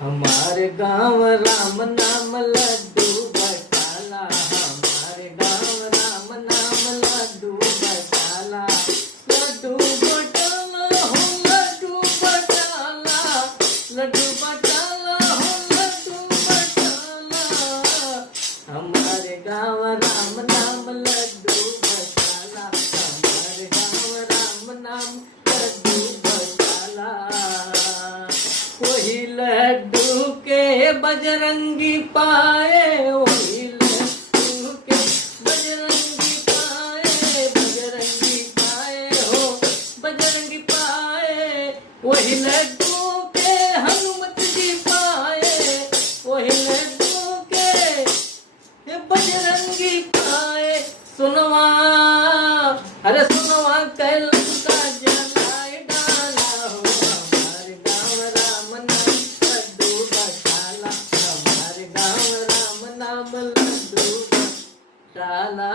हमारे गांव राम नाम लड्डू बटाला, हमारे गांव राम नाम लड्डू बटाला, लड्डू बटाला हो लड्डू बटाला, लड्डू बटाला हो लड्डू बटाला, हमारे गांव राम नाम लड्डू बटाला, हमारे गांव राम नाम लड्डू बटाला। वही लड्डू के बजरंगी पाए, वही लड्डू के बजरंगी पाए, बजरंगी पाए हो बजरंगी पाए, वही लड्डू के हनुमत जी पाए, वही लड्डू के बजरंगी पाए। सुनवा अरे सुनवा कैलाश का जलाए डाला हो, हमारे गाँव राम नाम लड्डू बटाला, हमारे गाँव राम नाम लड्डू बटाला।